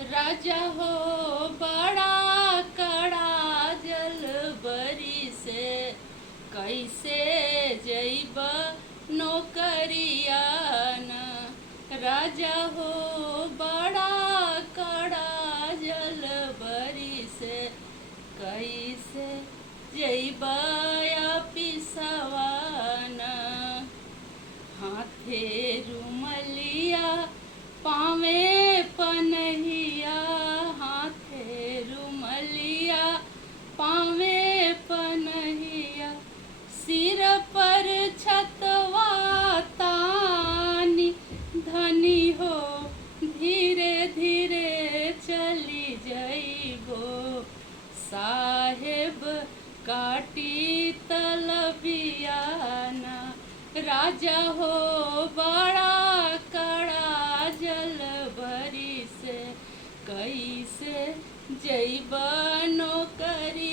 राजा हो बड़ा कड़ा जल बरी से, कैसे जैब नौकरिया न। राजा हो बड़ा कड़ा जल बरी से, कैसे जैब पिसवा न। हाथे रुमलिया पावे पनहिया, हाथे रुमलिया पावे पनहिया, सिर पर छतवा तानी, धनी हो धीरे धीरे चली जइबो, साहेब काटी तलबिया ना। राजा हो बड़ा कड़ा जल भरी से, कैसे जैब नौकरी